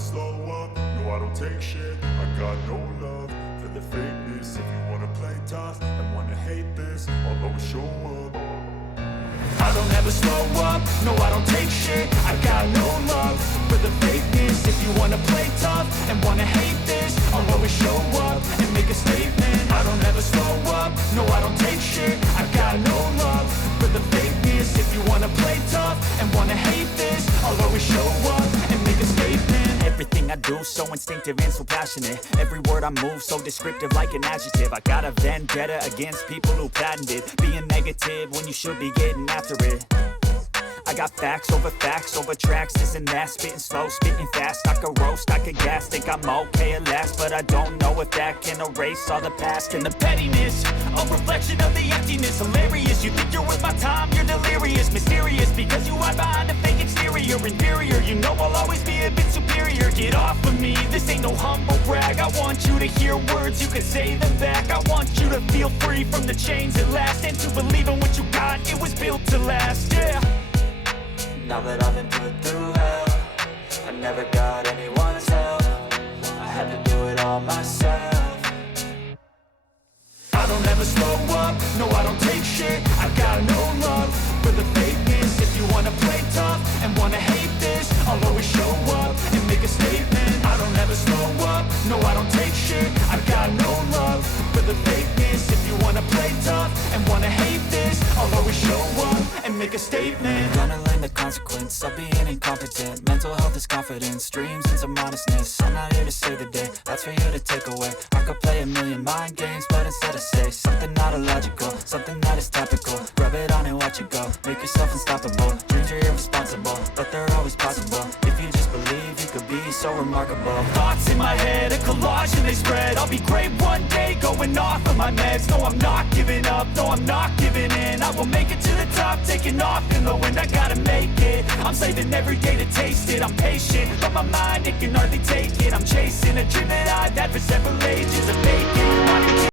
slow up, no I don't take shit. I got no love for the fakeness. If you wanna play tough and wanna hate this, I'll always show up. I don't ever slow up, no I don't take shit. I got no love for the fakeness. If you wanna play tough and wanna hate this, I'll always show up and make a statement. I don't ever slow up, no I don't take shit. I got no love for the fakeness. If you wanna play tough and wanna hate this, I'll always show up and make a statement. Everything I do so instinctive and so passionate. Every word I move so descriptive like an adjective. I got a vendetta against people who patented being negative when you should be getting after it. I got facts over tracks, this and that. Spitting slow, spitting fast. I could roast, I could gas. Think I'm okay at last, but I don't know if that can erase all the past. And the pettiness, a reflection of the emptiness. Hilarious, you think you're worth my time, you're delirious. Mysterious, because you hide behind a fake exterior. Inferior, you know I'll always be a bit superior. Get off of me, this ain't no humble brag. I want you to hear words, you can say them back. I want you to feel free from the chains at last, and to believe in what you got, it was built to last, yeah. Now that I've been put through hell, I never got anyone's help. I had to do it all myself. I don't ever slow up, no I don't take shit. I got no love for the fakeness. If you wanna play tough and wanna hate this, I'll always show up and make a statement. I don't ever slow up, no I don't take shit. I got no love for the fakeness. If you wanna play tough and wanna hate this, I'll always show up and make a statement. Gonna learn the consequence of being incompetent. Mental health is confidence, dreams and some modestness. I'm not here to save the day, that's for you to take away. I could play a million mind games, but instead I say something not illogical, something that is topical. Rub it on and watch it go, make yourself unstoppable. Dreams are irresponsible, but they're always possible. If you just believe, you could be so remarkable. Thoughts in my head, a collage and they spread. I'll be great one day, going off of my meds. No, I'm not giving up, no, I'm not giving in. I will make it to the top, taking off in the wind. I gotta make it, I'm saving every day to taste it. I'm patient, but my mind, it can hardly take it. I'm chasing a dream that I've had for several ages. A vacant,